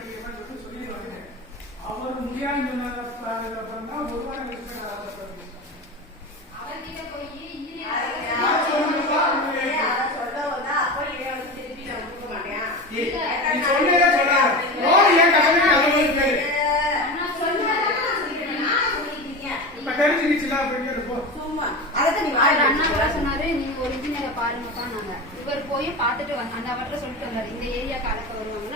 அடிக்கிறேன் சொல்லி ஒரு வாரம் கழிச்சு அவர்கிட்ட பாருங்கப்பா நாங்க. இவர் போய் பார்த்துட்டு அந்த அவர்கிட்ட சொல்லிட்டு வந்தாரு. இந்த ஏரியாக்கு அழைக்க வருவாங்க.